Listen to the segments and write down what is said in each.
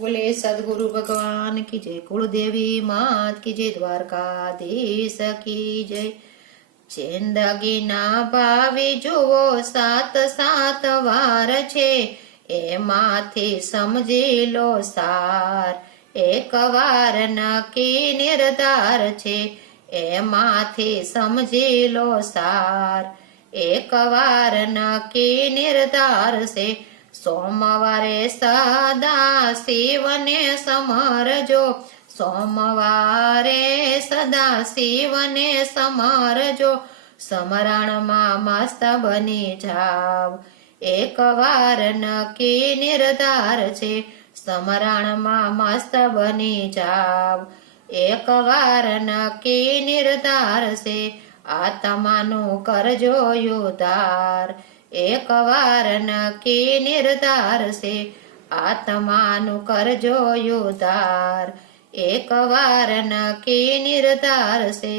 બોલે, સદગુરુ ભગવાન કી જય, કુળદેવી માત કી જય, દ્વારકાધીશ કી જય. જિંદગીના ભાવી જુઓ, સાત સાત વાર છે એમાંથી સમજી લો સાર. એક વાર નક્કી નિર્ધાર છે એમાંથી સમજી લો સાર. એક વાર નક્કી નિર્ધાર છે સોમવારે સદા શિવને સમરજો. સોમવારે સદા શિવને સમરજો. સમરણમાં મસ્ત બની જાવ. એક વાર નક્કી નિર્ધાર છે, સમરણમાં મસ્ત બની જાવ. એક વાર નક્કી નિર્ધાર છે, આત્માનું કરજો ઉધાર એક વાર નક્કી નિર્ધાર છે આત્માનું કરજો યુધાર એક વાર નક્કી નિર્ધાર છે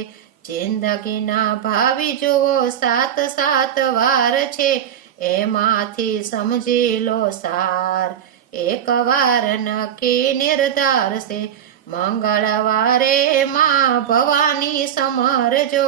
જિંદગીના ભાવી જુઓ સાત સાત વાર છે, એમાંથી સમજી લો સાર. એક વાર નક્કી નિર્ધાર છે મંગળવારે માં ભવાની સમરજો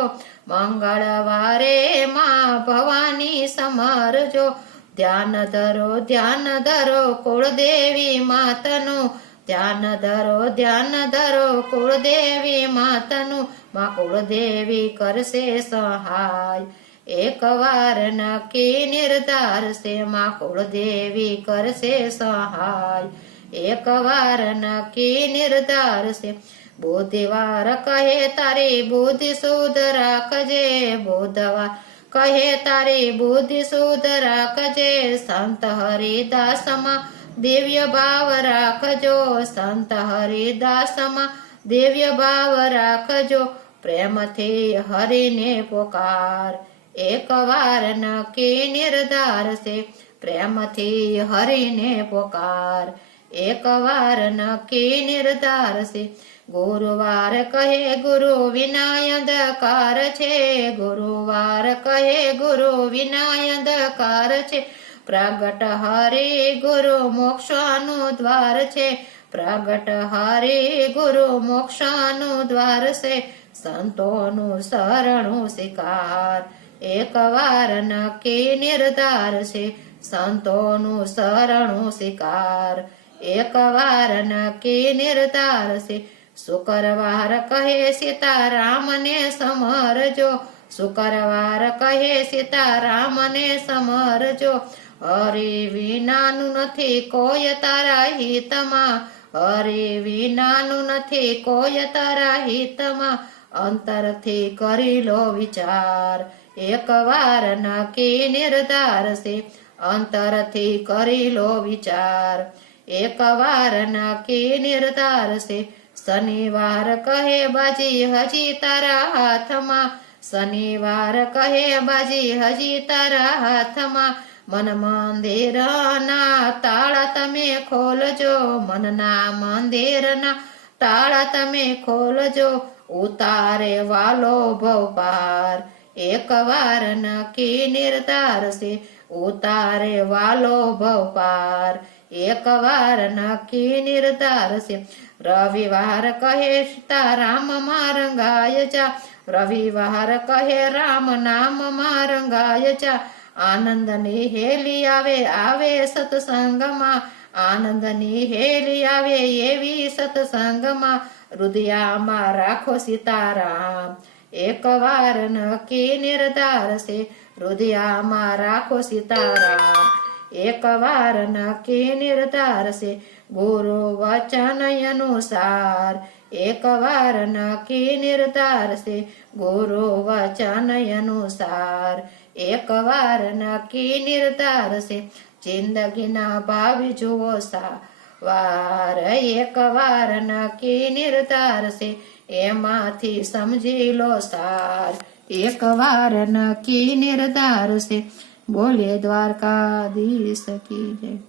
મંગળવારે માં ભવાની સમરજો. ધ્યાન ધરો ધ્યાન ધરો કુળદેવી માતનું. ધ્યાન ધરો ધ્યાન ધરો કુળદેવી માતનું. માં કુળદેવી કરશે સહાય. એકવાર નક્કી નિર્ધાર છે, માં કુળદેવી કરશે સહાય. એકવાર નક્કી નિર્ધાર છે બુધવાર કહે તારી બુદ્ધિ શુદ્ધ રાખજે બુધવાર કહે તારી બુદ્ધિ શુદ્ધ રાખજે, સંત હરિદાસમાં દિવ્ય ભાવ રાખજો, સંત હરિદાસમાં દિવ્ય ભાવ રાખજો, પ્રેમથી હરિને પોકાર. એક વાર નક્કી નિર્ધાર છે પ્રેમથી હરિને પોકાર. એક વાર નક્કી નિર્ધાર છે ગુરુવાર કહે, ગુરુ વિનાયંધકાર છે. ગુરુવાર કહે, ગુરુ વિનાયંધકાર છે. પ્રગટ હરે ગુરુ મોક્ષાનું દ્વાર છે. પ્રગટ હરે ગુરુ મોક્ષાનું દ્વાર છે. સંતોનું શરણું શિકાર. એકવાર નક્કી નિર્ધાર છે. સંતોનું શરણું શિકાર. એક વાર નક્કી નિર્ધાર છે શુક્રવાર કહે સીતારામને સમરજો. શુક્રવાર કહે સીતારામને સમરજો. હરે વિનાનું નથી કોઈ તારા હિતમાં. હરે વિનાનું નથી કોઈ તારા હિતમાં. અંતરથી કરી લો વિચાર. એક વાર નક્કી નિર્ધાર છે અંતરથી કરી લો વિચાર. એક વાર નક્કી નિર્ધાર છે શનિવાર કહે બાજી, હજી તારા હાથમાં. શનિવાર કહે બાજી, હજી તારા હાથમાં. મન મંદિરના તાળા તમે ખોલજો મનના મંદિરના તાળા તમે ખોલજો. ઉતારે વાલો ભવ પાર એક વાર નક્કી નિર્ધાર છે ઉતારે વાલો ભવ પાર એક વાર નક્કી નિર્ધાર છે રવિવાર કહે રામમાં રંગાય જા રવિવાર કહે રામ નામમાં રંગાય જા આનંદની હેલી આવે આવે સત્સંગમાં. આનંદની હેલી આવે એવી સત્સંગમાં. હૃદયામાં રાખો સીતારામ. એકવાર નક્કી નિર્ધાર છે હૃદયામાં રાખો સીતારામ. એક વાર નક્કી નિર્ધાર છે ગુરુ વચન અનુસાર એક વાર નક્કી નિર્ધાર છે ગુરુ વચન અનુસાર એક વાર નક્કી નિર્ધાર છે જિંદગીના ભાવી જુઓ વાર એક વાર નક્કી નિર્ધાર છે એમાંથી સમજી લો સાર એક વાર નક્કી નિર્ધાર છે બોલે દ્વારકાધીશ કી જય.